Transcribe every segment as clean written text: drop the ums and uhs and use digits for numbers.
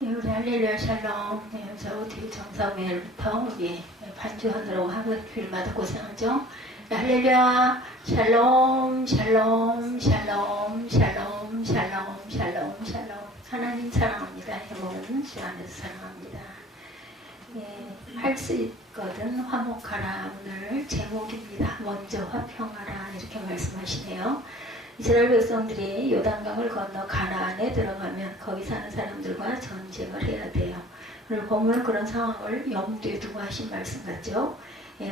네, 우리 할렐루야 샬롬. 네, 저 뒤 정사매일부터 우리 반주하느라고 하루 주일마다 고생하죠. 네, 할렐루야 샬롬 샬롬 샬롬 샬롬 샬롬 샬롬 샬롬. 하나님 사랑합니다. 여러분 주 안에서 사랑합니다. 할 수 있거든 화목하라. 오늘 제목입니다. 먼저 화평하라 이렇게 말씀하시네요. 이스라엘 백성들이 요단강을 건너 가나안에 들어가면 거기 사는 사람들과 전쟁을 해야 돼요. 오늘 본문은 그런 상황을 염두에 두고 하신 말씀 같죠.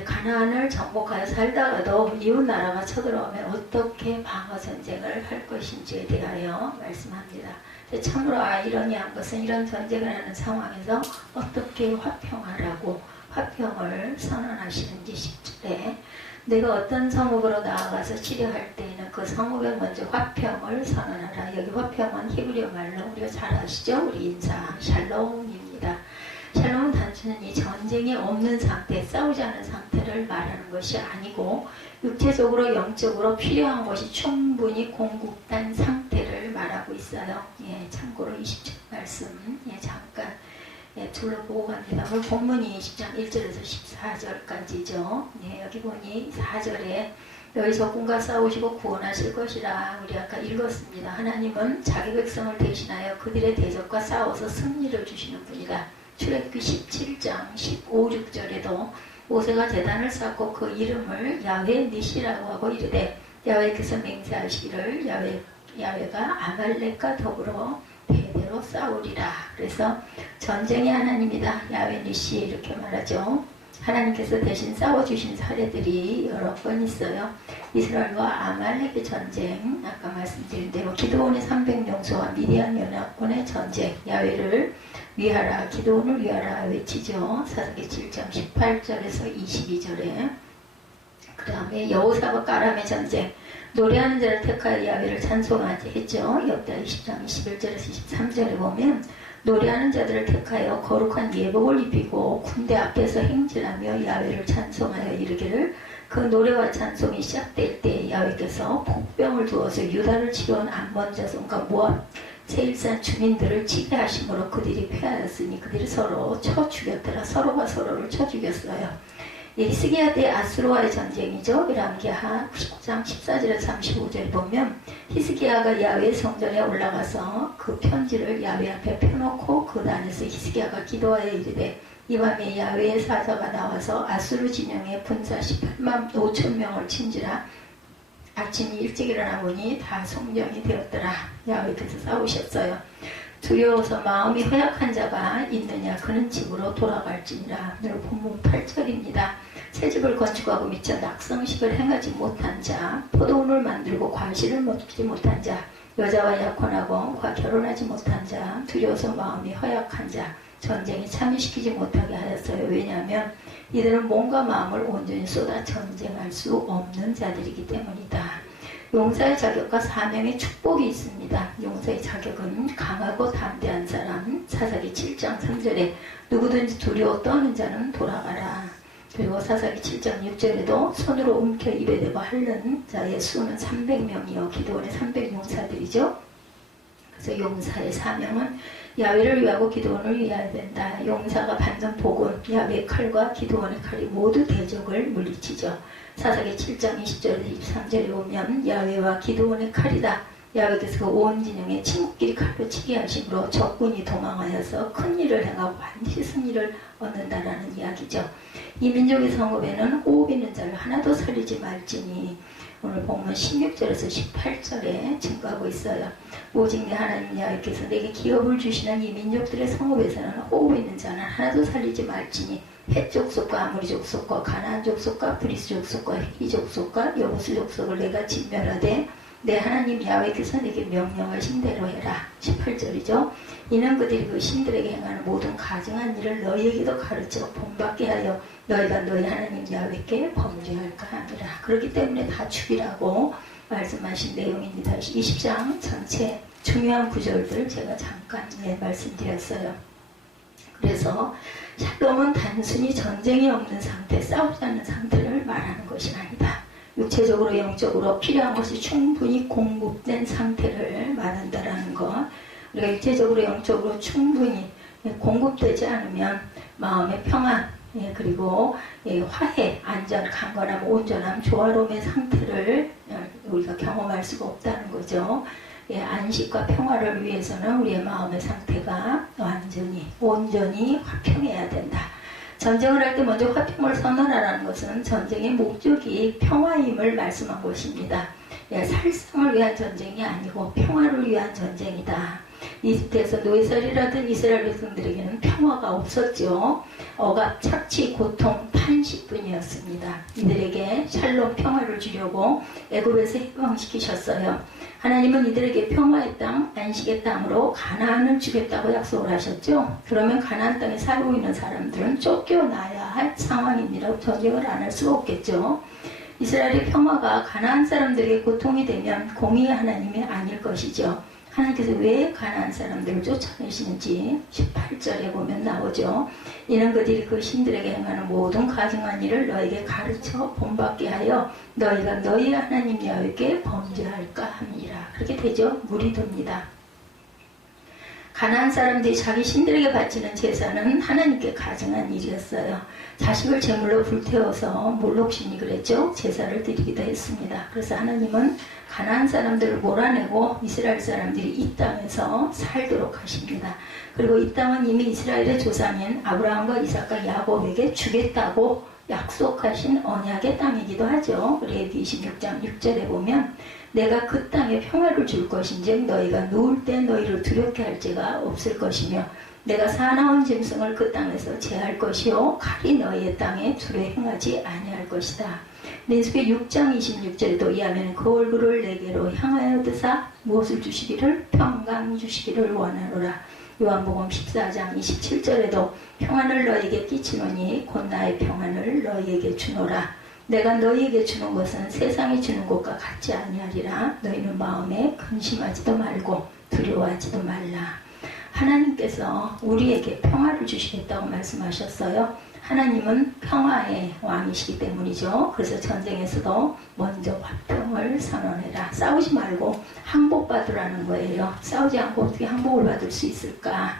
가나안을 정복하여 살다가도 이웃 나라가 쳐들어오면 어떻게 방어 전쟁을 할 것인지에 대하여 말씀합니다. 참으로 아이러니한 것은 이런 전쟁을 하는 상황에서 어떻게 화평하라고 화평을 선언하시는지 10절에 내가 어떤 성읍으로 나아가서 치료할 때에는 그 성읍에 먼저 화평을 선언하라. 여기 화평은 히브리어 말로 우리가 잘 아시죠? 우리 인사 샬롬입니다. 샬롬은 단순히 전쟁이 없는 상태, 싸우지 않은 상태를 말하는 것이 아니고 육체적으로 영적으로 필요한 것이 충분히 공급된 상태를 말하고 있어요. 참고로 20절 말씀 잠깐 둘러보고 갑니다. 오늘 본문이 20장 1절에서 14절까지죠. 여기 보니 4절에 너희 적군과 싸우시고 구원하실 것이라 우리 아까 읽었습니다. 하나님은 자기 백성을 대신하여 그들의 대적과 싸워서 승리를 주시는 분이다. 출애굽기 17장 15, 16절에도 모세가 제단을 쌓고 그 이름을 야훼 니시라고 하고 이르되 야훼께서 맹세하시기를 야훼가 아말렉과 더불어 대대로 싸우리라. 그래서 전쟁의 하나님이다. 야훼 니시 이렇게 말하죠. 하나님께서 대신 싸워주신 사례들이 여러 번 있어요. 이스라엘과 아말렉의 전쟁 아까 말씀드린 대로 기드온의 300명소와 미디안 연합군의 전쟁 야훼를 위하라 기드온을 위하라 외치죠. 사사기 7장 18절에서 22절에 그 다음에 여호사밧 가람의 전쟁 노래하는 자를 택하여 야훼를 찬송하지 했죠. 역다 20장 21절에서 23절에 보면 노래하는 자들을 택하여 거룩한 예복을 입히고 군대 앞에서 행진하며 야훼를 찬송하여 이르기를 그 노래와 찬송이 시작될 때 야훼께서 복병을 두어서 유다를 치러온 암몬 자손과 모압 세일산 주민들을 치게 하심으로 그들이 패하였으니 그들이 서로 쳐 죽였더라. 서로가 서로를 쳐 죽였어요. 히스기야 때 아수르와의 전쟁이죠. 열왕기하 10장 14절에서 35절에 보면 히스기야가 야훼 성전에 올라가서 그 편지를 야훼 앞에 펴놓고 그 안에서 히스기야가 기도하여 이르되 이 밤에 야훼의 사자가 나와서 아수르 진영에 분사 18만 5천 명을 친지라. 아침이 일찍 일어나 보니 다 성령이 되었더라. 야훼께서 싸우셨어요. 두려워서 마음이 허약한 자가 있느냐 그는 집으로 돌아갈지니라. 오늘 본문 8절입니다. 새 집을 건축하고 미처 낙성식을 행하지 못한 자, 포도원을 만들고 과실을 먹지 못한 자, 여자와 약혼하고 결혼하지 못한 자, 두려워서 마음이 허약한 자, 전쟁에 참여시키지 못하게 하였어요. 왜냐하면 이들은 몸과 마음을 온전히 쏟아 전쟁할 수 없는 자들이기 때문이다. 용사의 자격과 사명의 축복이 있습니다. 용사의 자격은 강하고 담대한 사람, 사사기 7장 3절에 누구든지 두려워 떠는 자는 돌아가라. 그리고 사사기 7장 6절에도 손으로 움켜 입에 대고 핥는 자의 수는 300명이요. 기드온의 300용사들이죠. 그래서 용사의 사명은 야훼를 위하고 기드온을 위해야 된다. 용사가 받는 복은 야훼의 칼과 기드온의 칼이 모두 대적을 물리치죠. 사사기 7장 20절에서 23절에 보면 야훼와 기드온의 칼이다. 야훼께서 그 온 진영에 침묵끼리 칼로 치게 하심으로 적군이 도망하여서 큰 일을 행하고 반드시 승리를 얻는다라는 이야기죠. 이 민족의 성읍에는 호흡 있는 자를 하나도 살리지 말지니 오늘 보면 16절에서 18절에 증거하고 있어요. 오직 내 하나님 야훼께서 내게 기업을 주시는 이 민족들의 성읍에서는 호흡 있는 자는 하나도 살리지 말지니 헷 족속과 아모리 족속과 가나안 족속과 브리스 족속과 히티 족속과 여부스 족속을 내가 진멸하되 내 하나님 야훼께서 내게 명령하신 대로 해라. 18절이죠. 이는 그들이 그 신들에게 행하는 모든 가증한 일을 너희에게도 가르쳐 본받게 하여 너희가 너희 하나님 야훼께 범죄할까 하니라. 그렇기 때문에 다 죽이라고 말씀하신 내용입니다. 20장 전체 중요한 구절들 제가 잠깐 말씀드렸어요. 그래서 샬롬은 단순히 전쟁이 없는 상태, 싸우지 않는 상태를 말하는 것이 아니다. 육체적으로 영적으로 필요한 것이 충분히 공급된 상태를 말한다라는 것. 우리가 육체적으로 영적으로 충분히 공급되지 않으면 마음의 평안, 그리고 화해, 안전, 강건함, 온전함, 조화로움의 상태를 우리가 경험할 수가 없다는 거죠. 안식과 평화를 위해서는 우리의 마음의 상태가 완전히, 온전히 화평해야 된다. 전쟁을 할 때 먼저 화평을 선언하라는 것은 전쟁의 목적이 평화임을 말씀한 것입니다. 살상을 위한 전쟁이 아니고 평화를 위한 전쟁이다. 이집트에서 노예살이라던 이스라엘 백성들에게는 평화가 없었죠. 억압, 착취, 고통, 탄식뿐이었습니다. 이들에게 샬롬 평화를 주려고 애굽에서 해방시키셨어요. 하나님은 이들에게 평화의 땅, 안식의 땅으로 가나안을 주겠다고 약속을 하셨죠. 그러면 가나안 땅에 살고 있는 사람들은 쫓겨나야 할 상황입니다. 전쟁을 안 할 수가 없겠죠. 이스라엘의 평화가 가나안 사람들에게 고통이 되면 공의의 하나님이 아닐 것이죠. 하나님께서 왜 가나안 사람들을 쫓아내시는지 18절에 보면 나오죠. 이는 그들이 그 신들에게 행하는 모든 가증한 일을 너에게 가르쳐 본받게 하여 너희가 너희 하나님 야훼께 범죄할까 함이라. 그렇게 되죠. 물이 됩니다. 가나안 사람들이 자기 신들에게 바치는 제사는 하나님께 가증한 일이었어요. 자식을 제물로 불태워서 몰록신이 그랬죠. 제사를 드리기도 했습니다. 그래서 하나님은 가나안 사람들을 몰아내고 이스라엘 사람들이 이 땅에서 살도록 하십니다. 그리고 이 땅은 이미 이스라엘의 조상인 아브라함과 이삭과 야곱에게 주겠다고 약속하신 언약의 땅이기도 하죠. 레위기 26장 6절에 보면 내가 그 땅에 평화를 줄 것인즉 너희가 누울 때 너희를 두렵게 할 죄가 없을 것이며 내가 사나운 짐승을 그 땅에서 제할 것이요 칼이 너희의 땅에 둘에 행하지 아니할 것이다. 민수기 6장 26절에도 이하면 그 얼굴을 내게로 향하여 드사 무엇을 주시기를 평강 주시기를 원하노라. 요한복음 14장 27절에도 평안을 너희에게 끼치노니 곧 나의 평안을 너희에게 주노라. 내가 너희에게 주는 것은 세상이 주는 것과 같지 아니하리라. 너희는 마음에 근심하지도 말고 두려워하지도 말라. 하나님께서 우리에게 평화를 주시겠다고 말씀하셨어요. 하나님은 평화의 왕이시기 때문이죠. 그래서 전쟁에서도 먼저 화평을 선언해라. 싸우지 말고 항복받으라는 거예요. 싸우지 않고 어떻게 항복을 받을 수 있을까?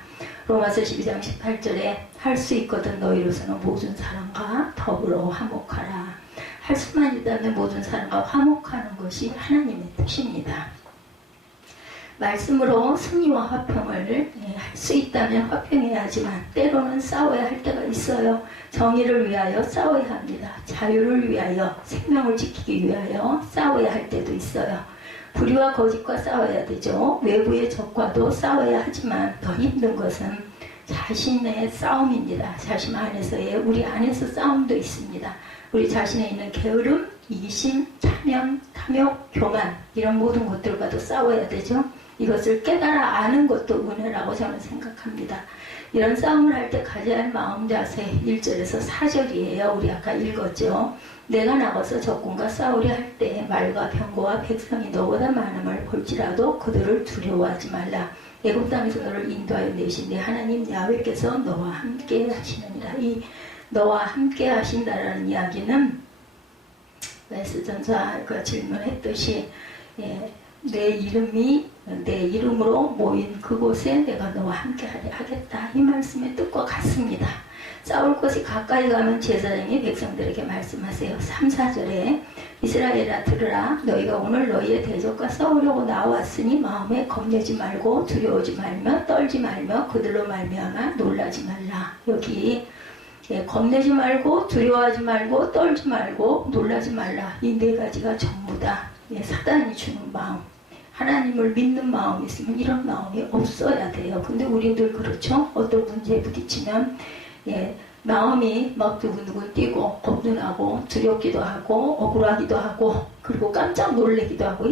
로마서 12장 18절에 할 수 있거든 너희로서는 모든 사람과 더불어 화목하라. 할 수만 있다면 모든 사람과 화목하는 것이 하나님의 뜻입니다. 말씀으로 승리와 화평을 할 수 있다면 화평해야 하지만 때로는 싸워야 할 때가 있어요. 정의를 위하여 싸워야 합니다. 자유를 위하여, 생명을 지키기 위하여 싸워야 할 때도 있어요. 불의와 거짓과 싸워야 되죠. 외부의 적과도 싸워야 하지만 더 힘든 것은 자신의 싸움입니다. 자신 안에서의 우리 안에서 싸움도 있습니다. 우리 자신에 있는 게으름, 이기심, 참여, 탐욕, 교만 이런 모든 것들과도 싸워야 되죠. 이것을 깨달아 아는 것도 은혜라고 저는 생각합니다. 이런 싸움을 할 때 가져야 할 마음 자세 1절에서 4절이에요. 우리 아까 읽었죠. 내가 나가서 적군과 싸우려 할 때 말과 병거와 백성이 너보다 많음을 볼지라도 그들을 두려워하지 말라. 애굽 땅에서 너를 인도하여 내신 내 하나님 야훼께서 너와 함께 하시느니라. 이 너와 함께 하신다라는 이야기는 웨스전사가 질문했듯이 내 이름이 내 이름으로 모인 그곳에 내가 너와 함께 하겠다. 이 말씀의 뜻과 같습니다. 싸울 것이 가까이 가면 제사장이 백성들에게 말씀하세요. 3, 4절에 이스라엘아 들으라. 너희가 오늘 너희의 대적과 싸우려고 나왔으니 마음에 겁내지 말고 두려워하지 말며 떨지 말며 그들로 말미암아 놀라지 말라. 여기 겁내지 말고 두려워하지 말고 떨지 말고 놀라지 말라. 이 네 가지가 전부 다 사단이 주는 마음. 하나님을 믿는 마음이 있으면 이런 마음이 없어야 돼요. 근데 우리들 그렇죠? 어떤 문제에 부딪히면 마음이 막 두근두근 뛰고 겁도 나고 두렵기도 하고 억울하기도 하고 그리고 깜짝 놀래기도 하고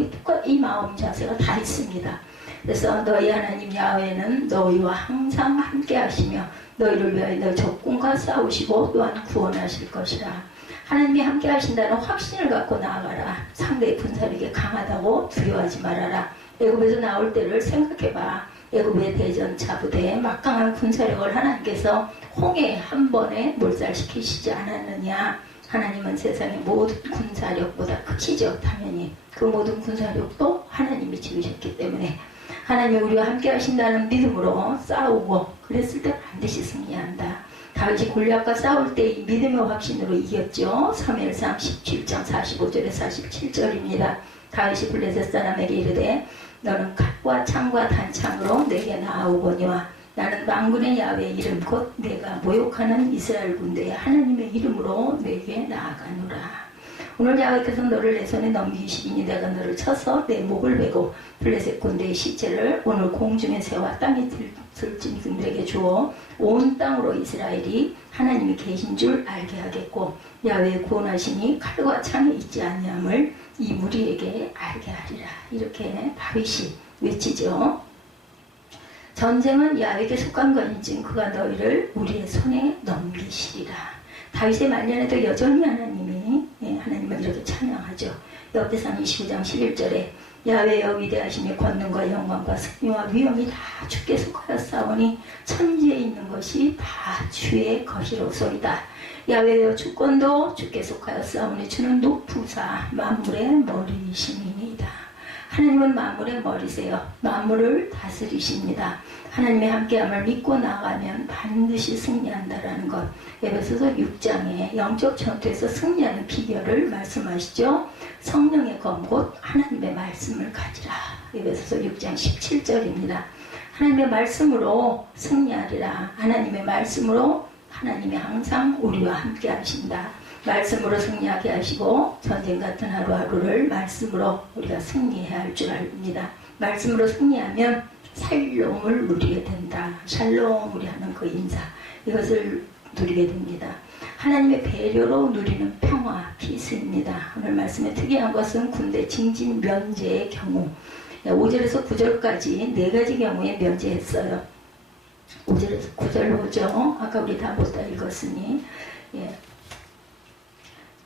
이 마음 자세가 다 있습니다. 그래서 너희 하나님 야훼는 너희와 항상 함께 하시며 너희를 위하여 너희 적군과 싸우시고 또한 구원하실 것이라. 하나님이 함께 하신다는 확신을 갖고 나아가라. 상대의 군사력이 강하다고 두려워하지 말아라. 애굽에서 나올 때를 생각해봐. 애굽의 대전차 부대에 막강한 군사력을 하나님께서 홍해 한 번에 몰살시키시지 않았느냐. 하나님은 세상의 모든 군사력보다 크시죠. 당연히 그 모든 군사력도 하나님이 지으셨기 때문에 하나님이 우리와 함께 하신다는 믿음으로 싸우고 그랬을 때 반드시 승리한다. 다윗이 골리앗과 싸울 때 이 믿음의 확신으로 이겼죠. 사무엘상 17장 45절에 47절입니다. 다윗이 블레셋 사람에게 이르되 너는 칼과 창과 단창으로 내게 나아오거니와 나는 만군의 야훼의 이름 곧 내가 모욕하는 이스라엘 군대의 하나님의 이름으로 내게 나아가노라. 오늘 야훼께서 너를 내 손에 넘기시리니 내가 너를 쳐서 내 목을 베고 블레셋 군대의 시체를 오늘 공중의 새와 땅에 들짐승들에게 주어 온 땅으로 이스라엘이 하나님이 계신 줄 알게 하겠고 야훼의 구원하시니 칼과 창이 있지 아니함을 이 무리에게 알게 하리라. 이렇게 다윗이 외치죠. 전쟁은 야훼에게 속한 것인지 그가 너희를 우리의 손에 넘기시리라. 다윗의 말년에도 여전히 하나님을 이렇게 찬양하죠. 역대상 29장 11절에 야훼여 위대하심의 권능과 영광과 승리와 위엄이 다 주께 속하였사오니 천지에 있는 것이 다 주의 것이로소이다. 야훼여 주권도 주께 속하였사오니 주는 높으사 만물의 머리이심이니이다. 하나님은 만물의 머리세요. 만물을 다스리십니다. 하나님의 함께함을 믿고 나가면 반드시 승리한다라는 것. 에베소서 6장에 영적 전투에서 승리하는 비결을 말씀하시죠. 성령의 검 곧 하나님의 말씀을 가지라. 에베소서 6장 17절입니다. 하나님의 말씀으로 승리하리라. 하나님의 말씀으로 하나님이 항상 우리와 함께 하신다. 말씀으로 승리하게 하시고 전쟁 같은 하루하루를 말씀으로 우리가 승리해야 할 줄 압니다. 말씀으로 승리하면 샬롬을 누리게 된다. 샬롬 우리 하는 그 인사 이것을 누리게 됩니다. 하나님의 배려로 누리는 평화, 피스입니다. 오늘 말씀에 특이한 것은 군대 징진 면제의 경우 5절에서 9절까지 4가지 경우에 면제했어요. 5절에서 9절 보죠. 아까 우리 다 보다 읽었으니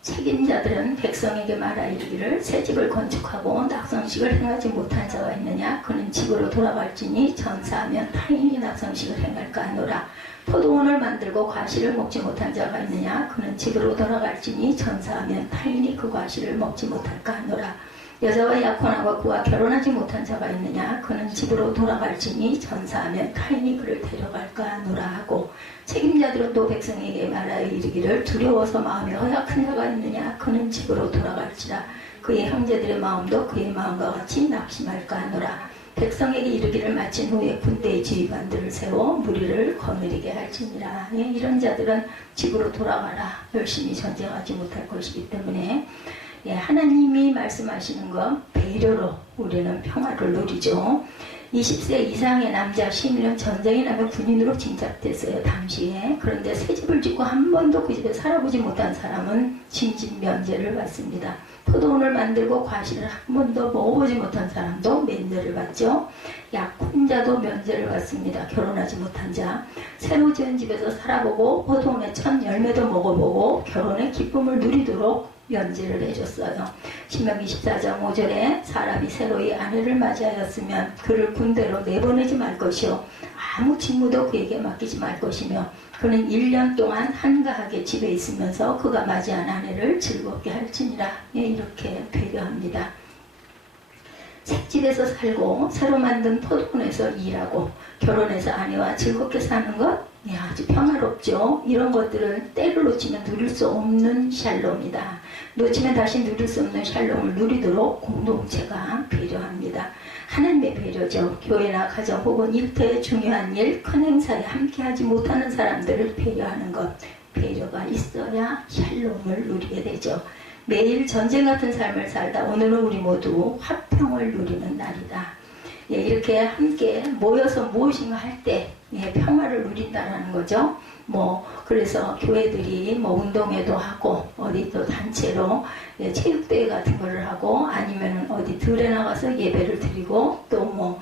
책임자들은 백성에게 말하 이르기를 새 집을 건축하고 낙성식을 행하지 못한 자가 있느냐 그는 집으로 돌아갈지니 전사하면 타인이 낙성식을 행할까 하노라. 포도원을 만들고 과실을 먹지 못한 자가 있느냐 그는 집으로 돌아갈지니 전사하면 타인이 그 과실을 먹지 못할까 하노라. 여자와 약혼하고 그와 결혼하지 못한 자가 있느냐 그는 집으로 돌아갈지니 전사하면 타인이 그를 데려갈까 하노라 하고 책임자들은 또 백성에게 말하여 이르기를 두려워서 마음이 허약한 자가 있느냐 그는 집으로 돌아갈지라. 그의 형제들의 마음도 그의 마음과 같이 낙심할까 하노라. 백성에게 이르기를 마친 후에 군대의 지휘관들을 세워 무리를 거느리게 할지니라. 이런 자들은 집으로 돌아가라. 열심히 전쟁하지 못할 것이기 때문에 하나님이 말씀하시는 것 배려로 우리는 평화를 누리죠. 20세 이상의 남자 시민은 전쟁이 나면 군인으로 진작됐어요. 당시에. 그런데 새 집을 짓고 한 번도 그 집에 살아보지 못한 사람은 징진 면제를 받습니다. 포도원을 만들고 과실을 한 번도 먹어보지 못한 사람도 면제를 받죠. 약혼자도 면제를 받습니다. 결혼하지 못한 자. 새로 지은 집에서 살아보고 포도원의 첫 열매도 먹어보고 결혼의 기쁨을 누리도록 면제를 해줬어요. 신명기 14장 5절에 사람이 새로이 아내를 맞이하였으면 그를 군대로 내보내지 말 것이요 아무 직무도 그에게 맡기지 말 것이며 그는 1년 동안 한가하게 집에 있으면서 그가 맞이한 아내를 즐겁게 할지니라. 이렇게 배려합니다. 새집에서 살고 새로 만든 포도원에서 일하고 결혼해서 아내와 즐겁게 사는 것 아주 평화롭죠. 이런 것들을 때를 놓치면 누릴 수 없는 샬롬이다. 놓치면 다시 누릴 수 없는 샬롬을 누리도록 공동체가 배려합니다. 하나님의 배려죠. 교회나 가정 혹은 일터의 중요한 일, 큰 행사에 함께하지 못하는 사람들을 배려하는 것. 배려가 있어야 샬롬을 누리게 되죠. 매일 전쟁 같은 삶을 살다 오늘은 우리 모두 화평을 누리는 날이다. 이렇게 함께 모여서 무엇인가 할 때 평화를 누린다는 거죠. 그래서 교회들이 운동회도 하고 어디 또 단체로 체육대회 같은 거를 하고 아니면 어디 들에 나가서 예배를 드리고 또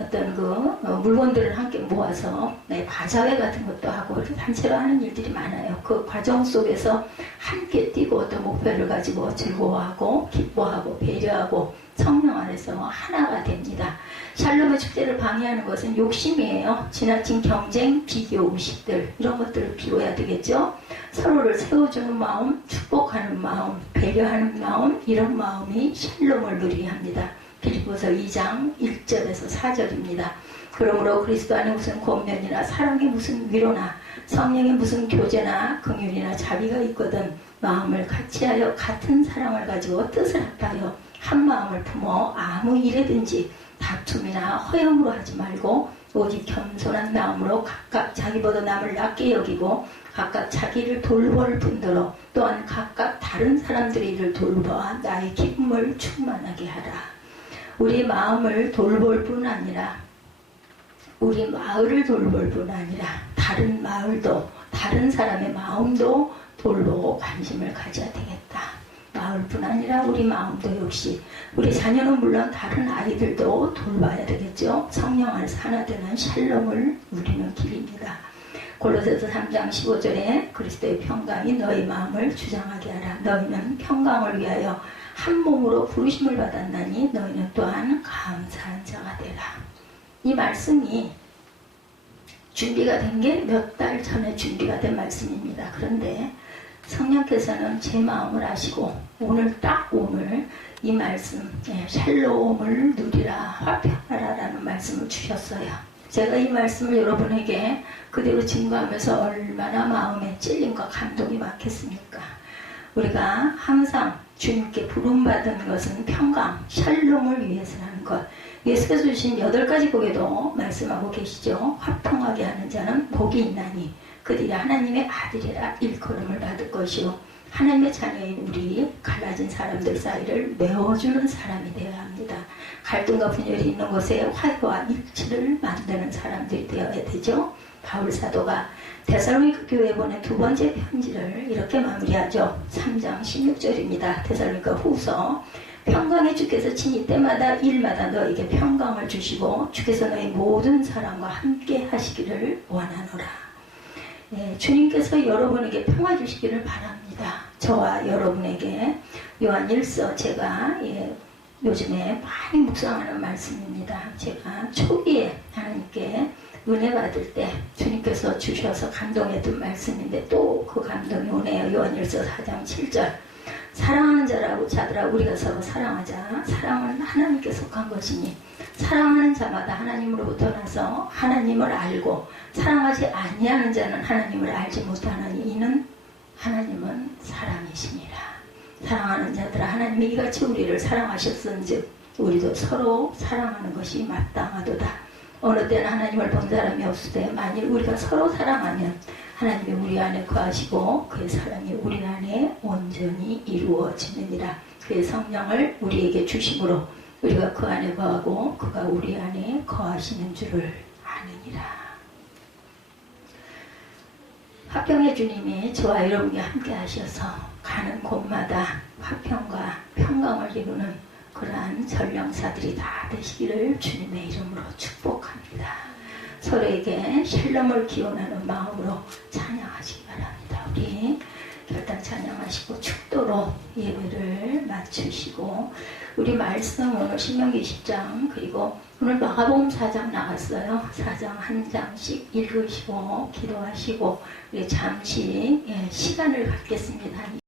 어떤 물건들을 함께 모아서 바자회 같은 것도 하고 이렇게 단체로 하는 일들이 많아요. 그 과정 속에서 함께 뛰고 어떤 목표를 가지고 즐거워하고 기뻐하고 배려하고 성령 안에서 하나가 됩니다. 샬롬의 축제를 방해하는 것은 욕심이에요. 지나친 경쟁, 비교, 의식들 이런 것들을 비워야 되겠죠. 서로를 세워주는 마음, 축복하는 마음, 배려하는 마음 이런 마음이 샬롬을 누리게 합니다. 빌립보서 2장 1절에서 4절입니다. 그러므로 그리스도 안에 무슨 권면이나 사랑에 무슨 위로나 성령의 무슨 교제나 긍휼이나 자비가 있거든 마음을 같이하여 같은 사랑을 가지고 뜻을 합하여 한 마음을 품어 아무 일에든지 다툼이나 허영으로 하지 말고 오직 겸손한 마음으로 각각 자기보다 남을 낮게 여기고 각각 자기를 돌볼 뿐더러 또한 각각 다른 사람들의 일을 돌보아 나의 기쁨을 충만하게 하라. 우리 마음을 돌볼 뿐 아니라 우리 마을을 돌볼 뿐 아니라 다른 마을도 다른 사람의 마음도 돌보고 관심을 가져야 되겠다. 마을뿐 아니라 우리 마음도 역시 우리 자녀는 물론 다른 아이들도 돌봐야 되겠죠. 성령 안에서 하나 되는 샬롬을 누리는 길입니다. 골로새서 3장 15절에 그리스도의 평강이 너희 마음을 주장하게 하라. 너희는 평강을 위하여 한 몸으로 부르심을 받았나니 너희는 또한 감사한 자가 되라. 이 말씀이 준비가 된 게 몇 달 전에 준비가 된 말씀입니다. 그런데 성령께서는 제 마음을 아시고 오늘 이 말씀 샬롬을 누리라 화평하라 라는 말씀을 주셨어요. 제가 이 말씀을 여러분에게 그대로 증거하면서 얼마나 마음에 찔림과 감동이 많겠습니까? 우리가 항상 주님께 부름받은 것은 평강, 샬롬을 위해서라는 것. 예수께서 주신 8가지 복에도 말씀하고 계시죠. 화평하게 하는 자는 복이 있나니 그들이 하나님의 아들이라 일컬음을 받을 것이요 하나님의 자녀인 우리 갈라진 사람들 사이를 메워주는 사람이 되어야 합니다. 갈등과 분열이 있는 곳에 화해와 일치를 만드는 사람들이 되어야 되죠. 바울 사도가 데살로니가 교회에 보낸 2번째 편지를 이렇게 마무리하죠. 3장 16절입니다. 데살로니가 후서 평강의 주께서 친히 때마다 일마다 너에게 평강을 주시고 주께서 너의 모든 사람과 함께 하시기를 원하노라. 주님께서 여러분에게 평화 주시기를 바랍니다. 저와 여러분에게 요한 1서 제가 요즘에 많이 묵상하는 말씀입니다. 제가 초기에 하나님께 은혜 받을 때 주님께서 주셔서 감동했던 말씀인데 또 그 감동이 오네요. 요한 1서 4장 7절 사랑하는 자들아 우리가 서로 사랑하자. 사랑은 하나님께 속한 것이니 사랑하는 자마다 하나님으로부터 나서 하나님을 알고 사랑하지 아니하는 자는 하나님을 알지 못하느니 이는 하나님은 사랑이시니라. 사랑하는 자들아 하나님이 이같이 우리를 사랑하셨은즉 우리도 서로 사랑하는 것이 마땅하도다. 어느 때는 하나님을 본 사람이 없으되 만일 우리가 서로 사랑하면 하나님이 우리 안에 거하시고 그의 사랑이 우리 안에 온전히 이루어지느니라. 그의 성령을 우리에게 주심으로 우리가 그 안에 거하고 그가 우리 안에 거하시는 줄을 아느니라. 화평의 주님이 저와 여러분과 함께 하셔서 가는 곳마다 화평과 평강을 이루는 그러한 전령사들이 다 되시기를 주님의 이름으로 축복합니다. 서로에게 샬롬을 기원하는 마음으로 찬양하시기 바랍니다. 우리 결단 찬양하시고 축도로 예배를 마치시고 우리 말씀 오늘 신명기 10장 그리고 오늘 마가복음 4장 나갔어요. 4장 한 장씩 읽으시고 기도하시고 우리 잠시 시간을 갖겠습니다.